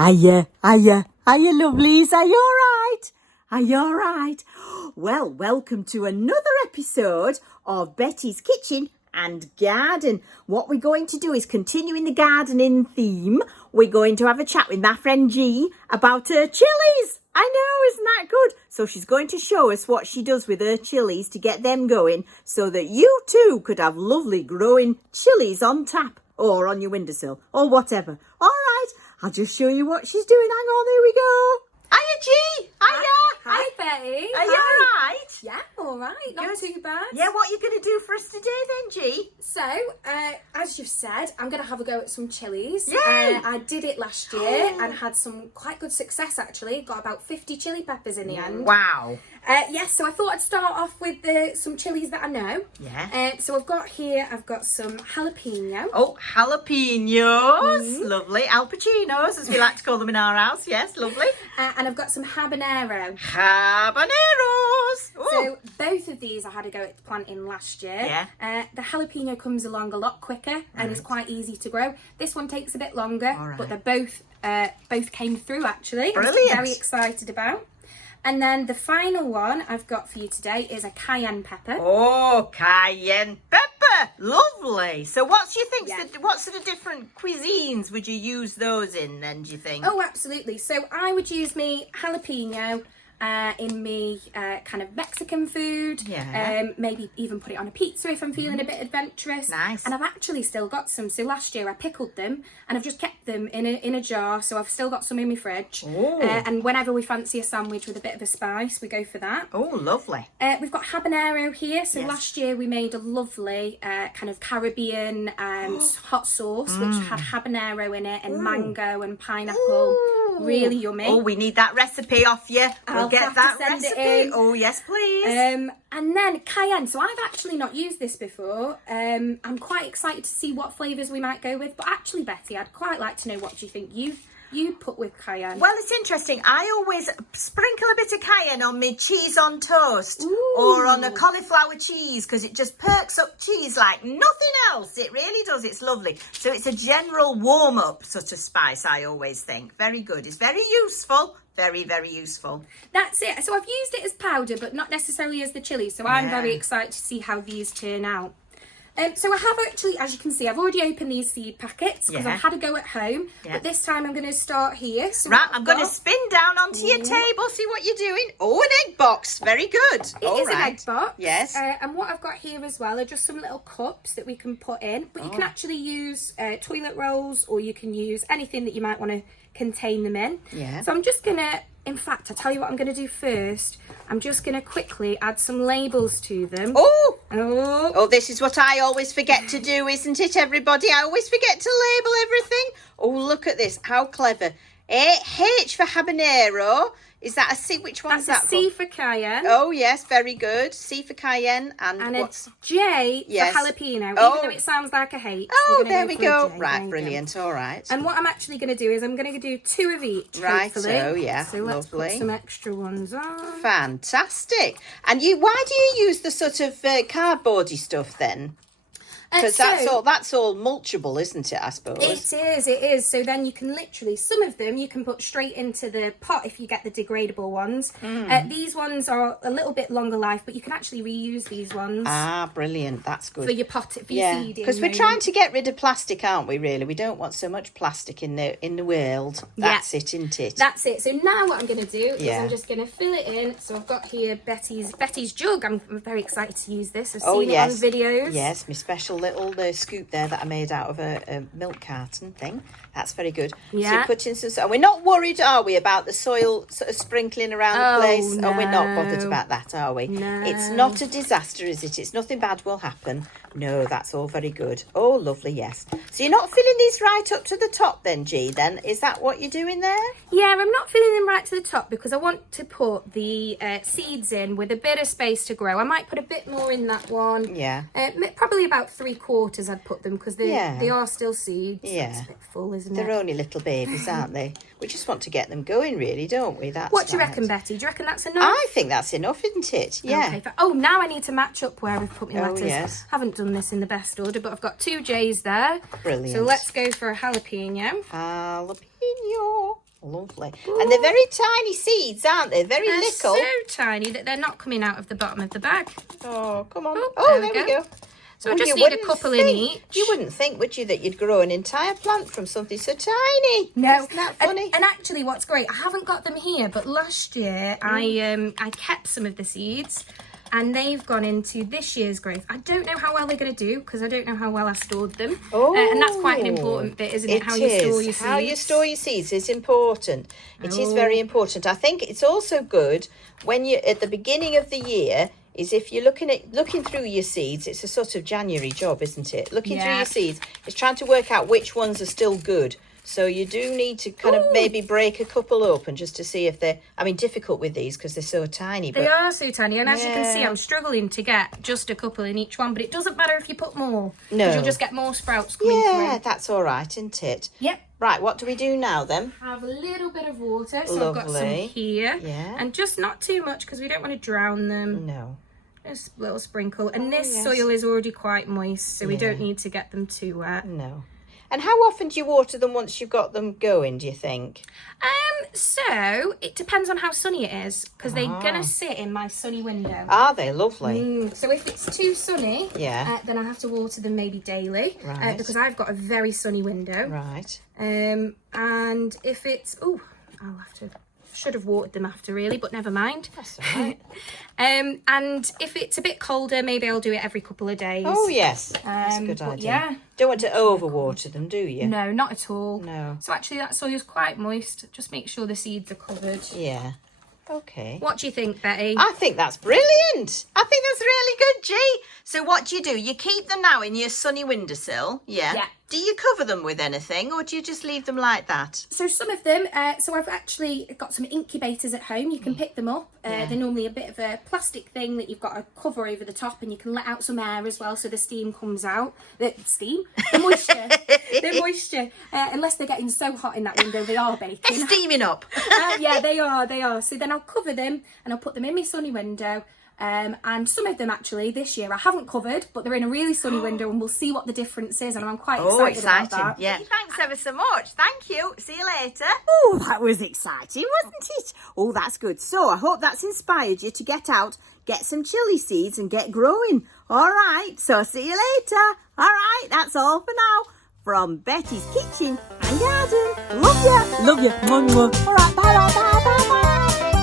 Hiya, lovelies. Are you alright? Are you alright? Well, welcome to another episode of Betty's Kitchen and Garden. What we're going to do is continue in the gardening theme. We're going to have a chat with my friend G about her chillies. I know, isn't that good? So she's going to show us what she does with her chillies to get them going so that you too could have lovely growing chillies on tap or on your windowsill or whatever. Alright, I'll just show you what she's doing. Hang on, here we go. Hiya, G. Hiya. Hi, Betty. Are you alright? Yeah, all right. Not too bad. Yeah, what are you going to do for us today then, G? So, as you've said, I'm going to have a go at some chilies. Yay! I did it last year and had some quite good success, actually. Got about 50 chili peppers in the end. Wow. Yes, so I thought I'd start off with some chilies that I know. Yeah. So I've got some jalapeno. Oh, jalapenos. Lovely. Al Pacinos, as we like to call them in our house. Yes, lovely. And I've got some habanero. Habaneros. Ooh. So both of these I had a go at planting last year. Yeah. The jalapeno comes along a lot quicker and is quite easy to grow. This one takes a bit longer, but they're both came through actually. Brilliant. I'm very excited about. And then the final one I've got for you today is a cayenne pepper. Oh, cayenne pepper. Lovely. So what sort of different cuisines would you use those in then, do you think? Oh, absolutely. So I would use me jalapeno in me kind of Mexican food. Yeah. Maybe even put it on a pizza if I'm feeling a bit adventurous. Nice. And I've actually still got some. So last year I pickled them and I've just kept them in a jar. So I've still got some in my fridge. Oh. And whenever we fancy a sandwich with a bit of a spice, we go for that. Oh, lovely. We've got habanero here. So Yes. last year we made a lovely kind of Caribbean hot sauce, which had habanero in it and mango and pineapple. Really yummy. Oh, we need that recipe off you. I'll Get have that to send recipe. it in. Oh, yes, please. And then cayenne. So I've actually not used this before. I'm quite excited to see what flavours we might go with. But actually, Betty, I'd quite like to know what you think you put with cayenne. Well, it's interesting. I always sprinkle a bit of cayenne on my cheese on toast. Ooh. Or on a cauliflower cheese because it just perks up cheese like nothing else. It really does. It's lovely. So it's a general warm-up sort of spice, I always think. Very good. It's very useful. Very, very useful. That's it. So I've used it as powder, but not necessarily as the chili. So I'm very excited to see how these turn out. So I have actually, as you can see, I've already opened these seed packets because I've had a go at home. But this time I'm going to start here. So right, I'm going to spin down onto your table, see what you're doing. Oh, an egg box. Very good. It is an egg box. Yes. And what I've got here as well are just some little cups that we can put in. But you can actually use toilet rolls or you can use anything that you might want to contain them in. Yeah. So I'm just going to, in fact, I'll tell you what I'm going to do first. I'm just going to quickly add some labels to them. Oh, this is what I always forget to do, isn't it, everybody? I always forget to label everything. Oh, look at this. How clever. H for habanero. Is that a C? Which one's that? That's a C for cayenne. Oh, yes, very good. C for cayenne. And what's... a J for jalapeno, even though it sounds like a H. Oh, there we go. J. Right, brilliant. All right. And what I'm actually going to do is I'm going to do 2 of each, Right, hopefully. so, yeah, So let's lovely. put some extra ones on. Fantastic. And why do you use the sort of cardboardy stuff then? Because that's all mulchable, isn't it, I suppose? It is. So then you can literally, some of them you can put straight into the pot if you get the degradable ones. These ones are a little bit longer life, but you can actually reuse these ones. Ah, brilliant. That's good. For your pot, for your seeding. Because we're trying to get rid of plastic, aren't we, really? We don't want so much plastic in the world. That's it, isn't it? That's it. So now what I'm going to do is I'm just going to fill it in. So I've got here Betty's jug. I'm very excited to use this. I've seen it on videos. Yes, my special little scoop there that I made out of a milk carton thing. That's very good. Yeah. So you put in some... We're not worried, are we, about the soil sort of sprinkling around the place? No. Oh, we're not bothered about that, are we? No. It's not a disaster, is it? It's nothing bad will happen. No, that's all very good. Oh, lovely, yes. So you're not filling these right up to the top then, G, then? Is that what you're doing there? Yeah, I'm not filling them right to the top because I want to put the seeds in with a bit of space to grow. I might put a bit more in that one. Yeah. Probably about 3/4 I'd put them because they are still seeds. Yeah. It's a bit full, isn't it? They're only little babies, aren't they? We just want to get them going, really, don't we? That's what do you right. reckon, Betty? Do you reckon that's enough? I think that's enough, isn't it? Yeah. Okay. Now I need to match up where I've put my letters. Yes. Haven't done this in the best order, but I've got 2 J's there. Brilliant. So let's go for a jalapeno. Jalapeno. Lovely. Ooh. And they're very tiny seeds, aren't they? Very little. So tiny that they're not coming out of the bottom of the bag. Oh, come on. Oh, there we go. So I just need a couple in each. You wouldn't think, would you, that you'd grow an entire plant from something so tiny? No. Isn't that funny? And actually, what's great, I haven't got them here, but last year I kept some of the seeds and they've gone into this year's growth. I don't know how well they're going to do because I don't know how well I stored them. Oh, and that's quite an important bit, isn't it? How you store your seeds. How you store your seeds is important. It is very important. I think it's also good when you're at the beginning of the year, is if you're looking through your seeds. It's a sort of January job, isn't it? Looking through your seeds, it's trying to work out which ones are still good. So you do need to kind of maybe break a couple open just to see if they're, I mean, difficult with these because they're so tiny. But they are so tiny, and as you can see, I'm struggling to get just a couple in each one, but it doesn't matter if you put more. No. Because you'll just get more sprouts coming through. Yeah, that's all right, isn't it? Yep. Right, what do we do now then? Have a little bit of water. So I've got some here. Yeah. And just not too much because we don't want to drown them. No. Just a little sprinkle. And this soil is already quite moist, so we don't need to get them too wet. No. And how often do you water them once you've got them going, do you think? So it depends on how sunny it is, because they're gonna sit in my sunny window. Are they? Lovely. So if it's too sunny, then I have to water them maybe daily, because I've got a very sunny window. Right. And if it's should have watered them after really, but never mind. That's all right. And if it's a bit colder, maybe I'll do it every couple of days. Oh yes, that's a good idea. Yeah. Don't want to overwater them, do you? No, not at all. No. So actually that soil's quite moist. Just make sure the seeds are covered. Yeah. Okay. What do you think, Betty? I think that's brilliant. I think that's really good, G. So what do? You keep them now in your sunny windowsill, yeah? Yeah. Do you cover them with anything or do you just leave them like that? So some of them, so I've actually got some incubators at home. You can pick them up. They're normally a bit of a plastic thing that you've got a cover over the top, and you can let out some air as well so the steam comes out. The moisture. The moisture. Unless they're getting so hot in that window, they are baking. They're steaming up. Yeah, they are. So then I'll cover them and I'll put them in my sunny window. And some of them actually this year I haven't covered, but they're in a really sunny window, and we'll see what the difference is, and I'm quite excited about that. Yeah. Thanks ever so much. Thank you. See you later. Oh, that was exciting, wasn't it? Oh, that's good. So I hope that's inspired you to get out, get some chilli seeds and get growing. All right, so see you later. All right, that's all for now. From Betty's Kitchen and Garden. Love you. Love you. All right, bye.